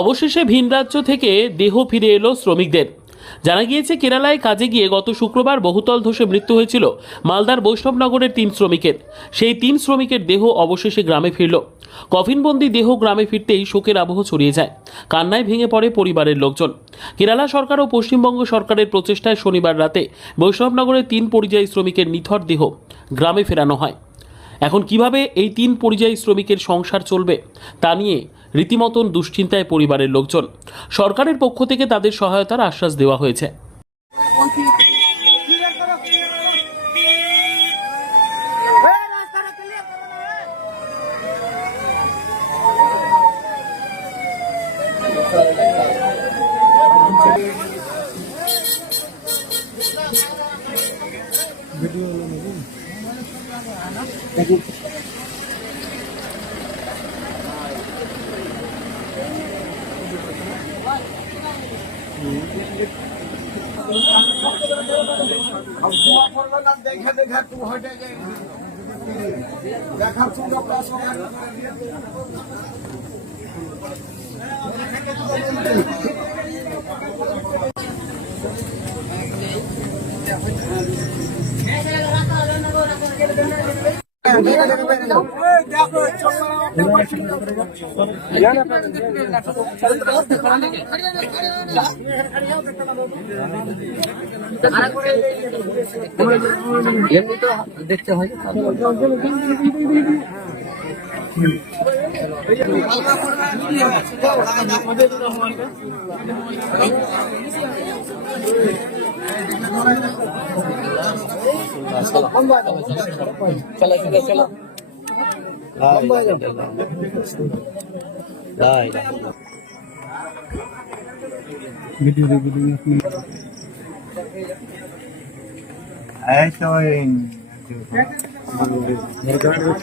অবশেষে ভিন রাজ্য থেকে দেহ ফিরে এলো শ্রমিকদের। জানা গিয়েছে, কেরালায় কাজে গিয়ে গত শুক্রবার বহুতল ধসে মৃত্যু হয়েছিল মালদার বৈষ্ণবনগরের 3 শ্রমিকের। সেই 3 শ্রমিকের দেহ অবশেষে গ্রামে ফিরল। কফিনবন্দি দেহ গ্রামে ফিরতেই শোকের আবহ ছড়িয়ে যায়, কান্নায় ভেঙে পড়ে পরিবারের লোকজন। কেরালা সরকার ও পশ্চিমবঙ্গ সরকারের প্রচেষ্টায় শনিবার রাতে বৈষ্ণবনগরের 3 পরিযায়ী শ্রমিকের নিথর দেহ গ্রামে ফেরানো হয়। এখন কিভাবে এই 3 পরিযায়ী শ্রমিকের সংসার চলবে তা নিয়ে রীতিমতন দুশ্চিন্তায় পরিবারের লোকজন। সরকারের পক্ষ থেকে তাদের সহায়তার আশ্বাস দেওয়া হয়েছে। এমনি তো দেখতে হয়। चलो